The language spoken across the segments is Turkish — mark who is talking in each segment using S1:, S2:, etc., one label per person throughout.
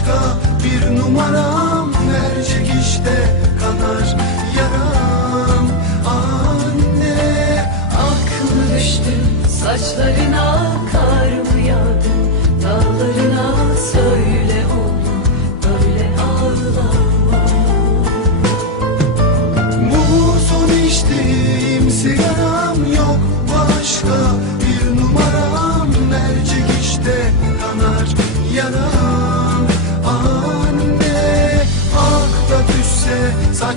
S1: başka bir numaram. Her çekişte kanar yaram. Anne
S2: Aklı düştü saçlarına kar mı yağdı? Dağlarına söyle oğlum böyle ağlama.
S1: Bu son içtiğim sigaram yok. Başka bir numaram. Her çekişte kanar yaram.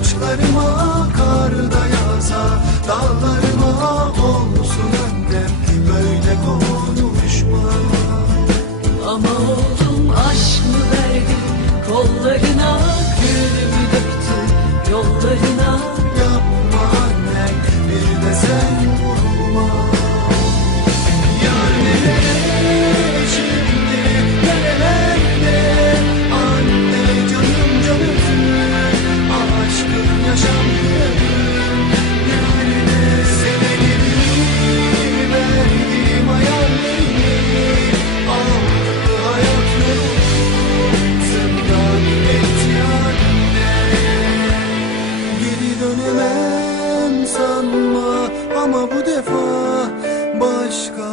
S1: Saçlarıma karda yaza Dağlarıma olsun annem Böyle konuşma
S2: Ama oğlum aşk mı verdi Kollarına?
S1: başka